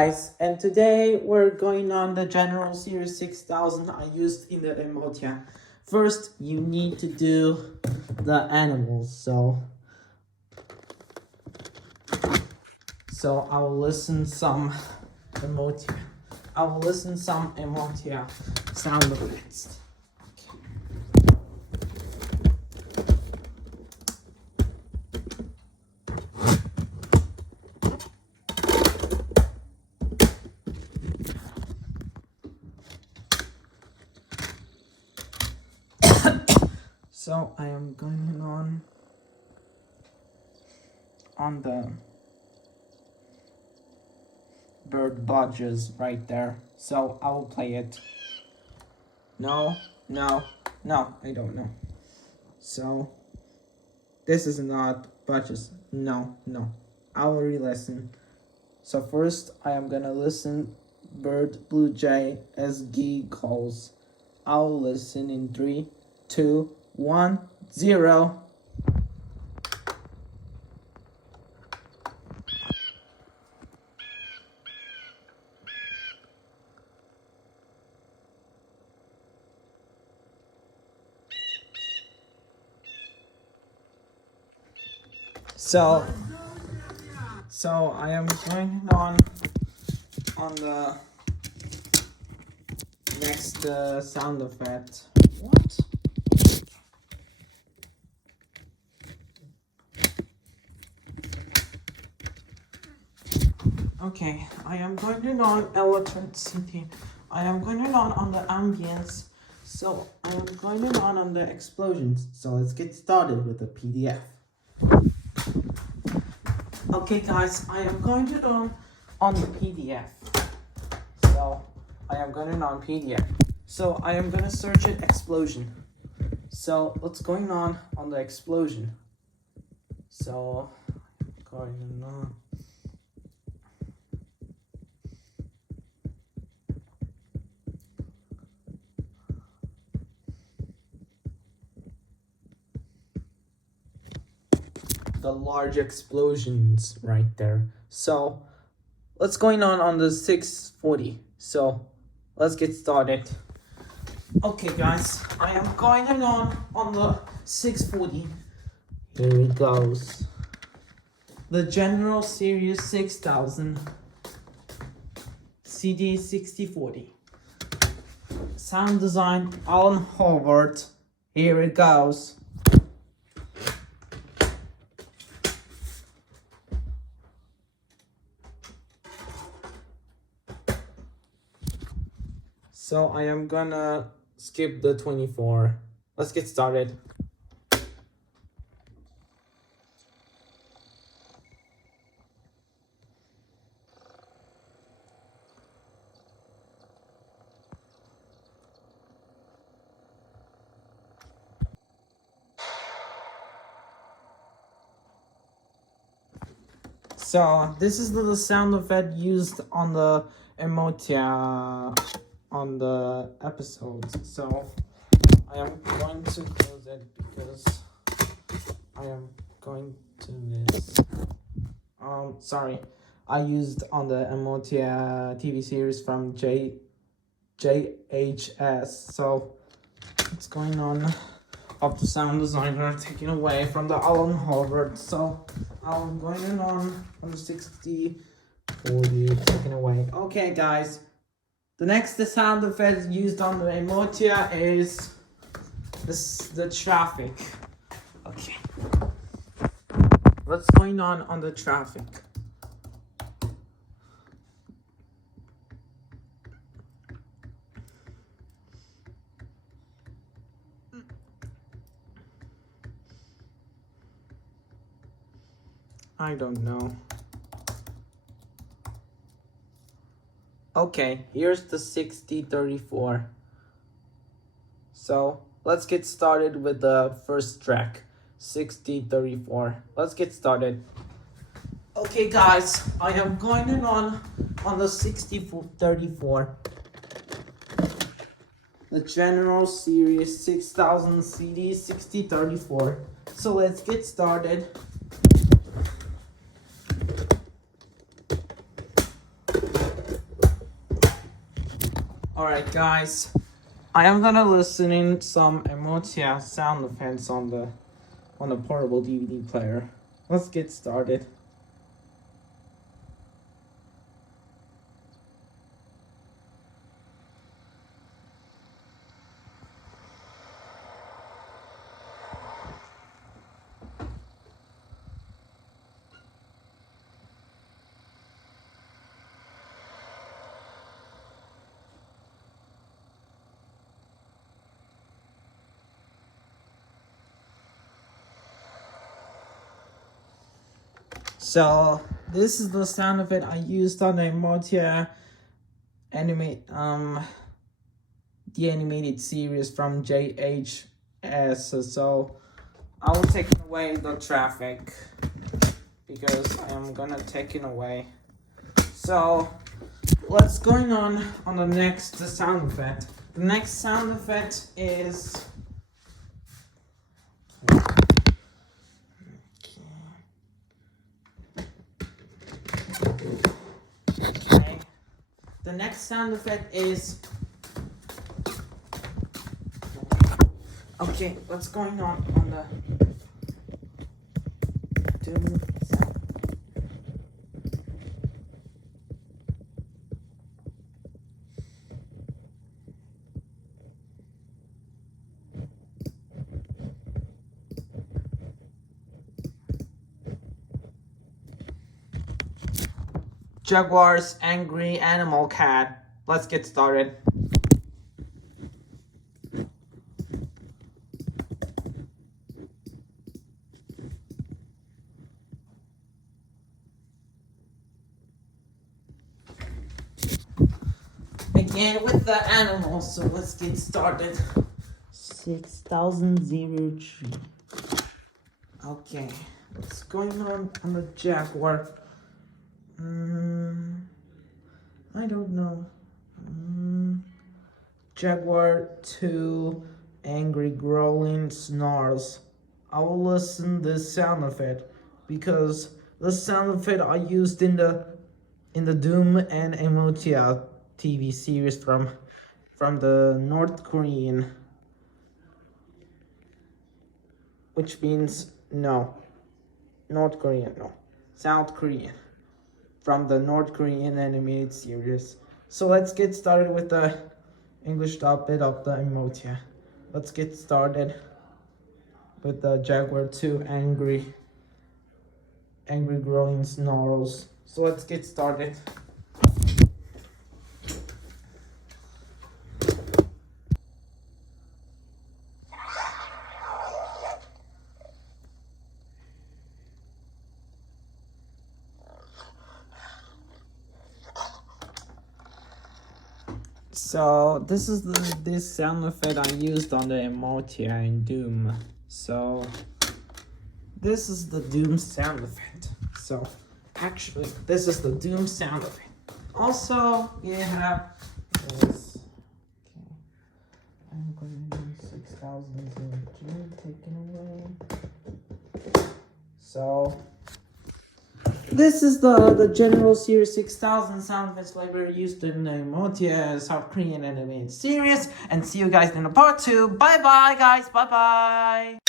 Guys, and today we're going on the General Series 6000 I used in the Emotia. First, you need to do the animals, so I will listen some Emotia. Sound effects. So I am going on the bird budges right there. So I will play it. No, I don't know. So this is not budges. No. I will re-listen. So first I am gonna listen bird blue jay as Gee calls. I'll listen in 3, 2, 1, 0. So I am going on the next sound effect. What? Okay, I am going on electricity. I am going on the ambience. So I am going on the explosions. So let's get started with the PDF. Okay guys, I am going on the PDF. So I am going on PDF. So I am gonna search it explosion. So what's going on the explosion? So going on. The large explosions right there. So what's going on the 640? So let's get started. Okay guys, I am going on the 640. Here it goes. The General Series 6000 CD 6040. Sound design Alan Howard. Here it goes. So I am gonna skip the 24. Let's get started. So this is the sound effect used on the Emotia on the episodes. So I am going to close it because I am going to this. Sorry, I used on the Emotia TV series from JHS. So what's going on of the sound designer taken away from the Alan Howard. So I'm going on the 6040 taken away. Okay guys, the next sound effect used on the Emotia is the traffic. Okay, what's going on the traffic? I don't know. Okay, here's the 6034. So let's get started with the first track, 6034. Let's get started. Okay guys, I am going on the 6034. The General Series 6000 CD 6034. So let's get started. Alright guys, I am gonna listen in some Emotia sound effects on the portable DVD player. Let's get started. So this is the sound effect I used on the Emotia the animated series from JHS. So I will take away the traffic because I am gonna take it away. So what's going on the next sound effect? The next sound effect is okay. The next sound effect is okay. What's going on the Doom sound? Jaguar's angry animal cat. Let's get started. Again with the animals, so let's get started. 6003. Okay, what's going on the Jaguar? I don't know. Jaguar 2 angry growling snarls. I will listen the sound effect because the sound effect I used in the Doom and Emotia TV series from the North Korean, which means no, North Korean, no, South Korean, from the North Korean animated series. So let's get started with the English bit of the Emotia. Let's get started with the Jaguar 2 angry growling snarls. So let's get started. So this is this sound effect I used on the Emotia in Doom. So this is the Doom sound effect. So actually this is the Doom sound effect. Also you have this. Okay. I'm going to use 6003 taken away. So this is the General Series 6000 sound effects library used in the Emotia South Korean animated series. And see you guys in the part 2. Bye bye guys. Bye bye.